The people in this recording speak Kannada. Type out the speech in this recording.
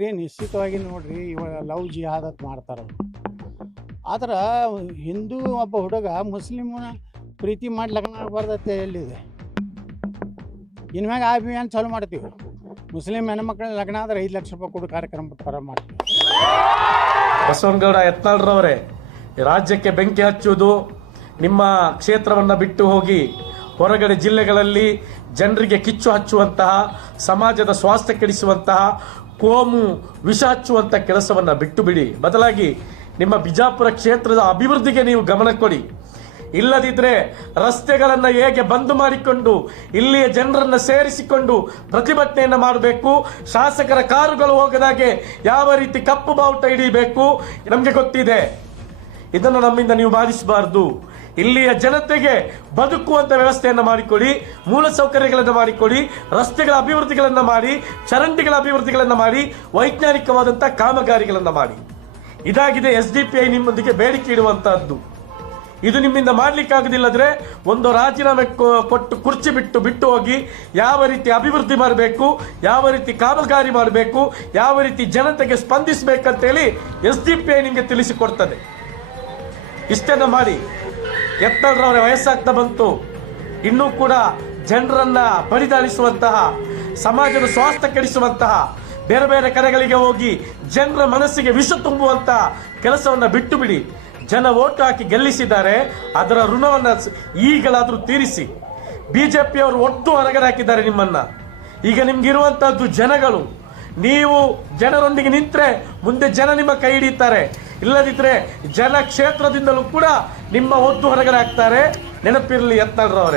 ರೀ ನಿಶ್ಚಿತವಾಗಿ ನೋಡ್ರಿ, ಇವಾಗ ಲವ್ ಜಿಹಾದತ್ ಮಾಡ್ತಾರೆ ಆದ್ರೆ ಹಿಂದೂ ಒಬ್ಬ ಹುಡುಗ ಮುಸ್ಲಿಮನ ಪ್ರೀತಿ ಮಾಡಿ ಲಗ್ನ ಎಲ್ಲಿದೆ? ಇನ್ಮ್ಯಾಗ ಆ ಅಭಿಯಾನ ಚಾಲು ಮಾಡ್ತೀವಿ. ಮುಸ್ಲಿಂ ಹೆಣ್ಮಕ್ಳ ಲಗ್ನ ಆದ್ರೆ ಐದು ಲಕ್ಷ ರೂಪಾಯಿ ಕೊಡು ಕಾರ್ಯಕ್ರಮ ಪ್ರಕಾರ ಮಾಡ್ತೀವಿ. ಬಸವನಗೌಡ ಯತ್ನಾಳ್ರವರೇ ರಾಜ್ಯಕ್ಕೆ ಬೆಂಕಿ ಹಚ್ಚುವುದು ನಿಮ್ಮ ಕ್ಷೇತ್ರವನ್ನು ಬಿಟ್ಟು ಹೋಗಿ ಹೊರಗಡೆ ಜಿಲ್ಲೆಗಳಲ್ಲಿ ಜನರಿಗೆ ಕಿಚ್ಚು ಹಚ್ಚುವಂತಹ, ಸಮಾಜದ ಸ್ವಾಸ್ಥ್ಯ ಕೆಡಿಸುವಂತಹ, ಕೋಮು ವಿಷ ಹಚ್ಚುವಂಥ ಕೆಲಸವನ್ನು ಬಿಟ್ಟು ಬಿಡಿ ಬದಲಾಗಿ ನಿಮ್ಮ ಬಿಜಾಪುರ ಕ್ಷೇತ್ರದ ಅಭಿವೃದ್ಧಿಗೆ ನೀವು ಗಮನ ಕೊಡಿ. ಇಲ್ಲದಿದ್ರೆ ರಸ್ತೆಗಳನ್ನು ಹೇಗೆ ಬಂದ್ ಮಾಡಿಕೊಂಡು, ಇಲ್ಲಿಯ ಜನರನ್ನು ಸೇರಿಸಿಕೊಂಡು ಪ್ರತಿಭಟನೆಯನ್ನು ಮಾಡಬೇಕು. ಶಾಸಕರ ಕಾರುಗಳು ಹೋಗದಾಗೆ ಯಾವ ರೀತಿ ಕಪ್ಪು ಬಾವುಟ ಹಿಡಿಯಬೇಕು ನಮಗೆ ಗೊತ್ತಿದೆ. ಇದನ್ನು ನಮ್ಮಿಂದ ನೀವು ಬಾಧಿಸಬಾರದು. ಇಲ್ಲಿಯ ಜನತೆಗೆ ಬದುಕುವಂತ ವ್ಯವಸ್ಥೆಯನ್ನು ಮಾಡಿಕೊಡಿ, ಮೂಲ ಸೌಕರ್ಯಗಳನ್ನು ಮಾಡಿಕೊಡಿ, ರಸ್ತೆಗಳ ಅಭಿವೃದ್ಧಿಗಳನ್ನ ಮಾಡಿ, ಚರಂಡಿಗಳ ಅಭಿವೃದ್ಧಿಗಳನ್ನ ಮಾಡಿ ವೈಜ್ಞಾನಿಕವಾದಂತಹ ಕಾಮಗಾರಿಗಳನ್ನ ಮಾಡಿ. ಇದಾಗಿದೆ ಎಸ್ ಡಿ ಪಿ ಐ ನಿಮ್ಮೊಂದಿಗೆ ಬೇಡಿಕೆ ಇಡುವಂತಹದ್ದು. ಇದು ನಿಮ್ಮಿಂದ ಮಾಡಲಿಕ್ಕಾಗದಿಲ್ಲದ್ರೆ ಒಂದು ರಾಜೀನಾಮೆ ಕೊಟ್ಟು ಕುರ್ಚಿ ಬಿಟ್ಟು ಬಿಟ್ಟು ಹೋಗಿ ಯಾವ ರೀತಿ ಅಭಿವೃದ್ಧಿ ಮಾಡಬೇಕು, ಯಾವ ರೀತಿ ಕಾಮಗಾರಿ ಮಾಡಬೇಕು, ಯಾವ ರೀತಿ ಜನತೆಗೆ ಸ್ಪಂದಿಸಬೇಕಂತೇಳಿ ಎಸ್ ಡಿ ಪಿ ಐ ನಿಮಗೆ ತಿಳಿಸಿಕೊಡ್ತದೆ. ಇಷ್ಟನ್ನು ಮಾಡಿ. ಯತ್ನಾಳ್ರವರ ವಯಸ್ಸಾಗ್ತಾ ಬಂತು. ಇನ್ನೂ ಕೂಡ ಜನರನ್ನ ಬಡಿದಾಡಿಸುವಂತಹ ಸಮಾಜದ ಸ್ವಾಸ್ಥ್ಯ ಕೆಡಿಸುವಂತಹ, ಬೇರೆ ಬೇರೆ ಕಡೆಗಳಿಗೆ ಹೋಗಿ ಜನರ ಮನಸ್ಸಿಗೆ ವಿಷ ತುಂಬುವಂತಹ ಕೆಲಸವನ್ನ ಬಿಟ್ಟು ಬಿಡಿ ಜನ ಓಟು ಹಾಕಿ ಗೆಲ್ಲಿಸಿದ್ದಾರೆ. ಅದರ ಋಣವನ್ನ ತೀರಿಸಿ ಈಗಲಾದ್ರೂ ತೀರಿಸಿ. ಬಿಜೆಪಿಯವರು ಒಟ್ಟು ಹೊರಗಡೆ ಹಾಕಿದ್ದಾರೆ ನಿಮ್ಮನ್ನ. ಈಗ ನಿಮ್ಗಿರುವಂತಹದ್ದು ಜನಗಳು. ನೀವು ಜನರೊಂದಿಗೆ ನಿಂತರೆ ಮುಂದೆ ಜನ ನಿಮ್ಮ ಕೈ ಹಿಡಿತಾರೆ ಇಲ್ಲದಿದ್ರೆ ಜನ ಕ್ಷೇತ್ರದಿಂದಲೂ ಕೂಡ ನಿಮ್ಮ ಒದ್ದು ಹೊರಗಡೆ ಆಗ್ತಾರೆ ನೆನಪಿರಲಿ ಯತ್ನಾಳ್ರವರೇ.